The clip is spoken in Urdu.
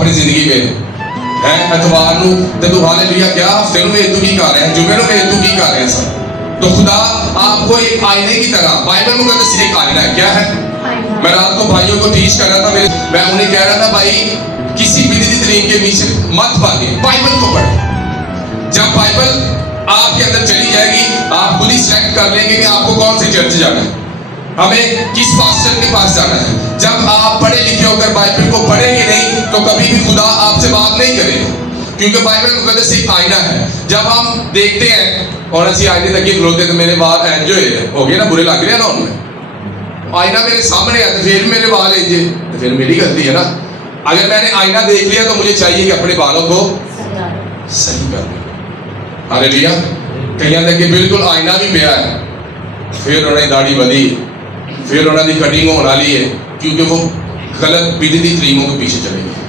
اپنی زندگی میں اتوار نو تے تو ہاللویا کیا ہفتے نو تو کی کر رہے ہیں جمعے نو تو کی کر رہے ہیں سر تو خدا آپ کو ایک آئینے کی طرح بائبل مقدس ایک آئینہ ہے کیا ہے میں رات کو بھائیوں کو ٹیچ کر رہا تھا میں انہیں کہہ رہا تھا بھائی کسی بدعتی ترین کے پیچھے مت بھاگیں بائبل کو پڑھیں جب بائبل آپ کے اندر چلی جائے گی آپ خود ہی سلیکٹ کر لیں گے کہ آپ کو کون سی چرچ جانا ہے ہمیں کس پاسٹر کے پاس جانا ہے جب آپ پڑھے لکھے ہو کر بائبل کو پڑھیں گے نہیں تو کبھی بھی خدا آپ سے بات نہیں کرے گا کیونکہ بائبل مقدس ایک آئینہ ہے جب ہم دیکھتے ہیں اور ایسی آئینے تک یہ کھلوتے تو میرے بال جو ہو گئے نا برے لگ رہے ہیں نا ان میں آئینہ میرے سامنے ہے تو پھر میرے بال ہیں تو پھر میری غلطی ہے نا اگر میں نے آئینہ دیکھ لیا تو مجھے چاہیے کہ اپنے بالوں کو صحیح کر دیں ہاللویا کہیں تک کہ بالکل آئینہ بھی پیا ہے پھر انہوں نے داڑھی بدھی پھر انہوں نے کٹنگ ہونا لی ہے کیونکہ وہ غلط بدعتی طریقوں کے پیچھے چلے گئے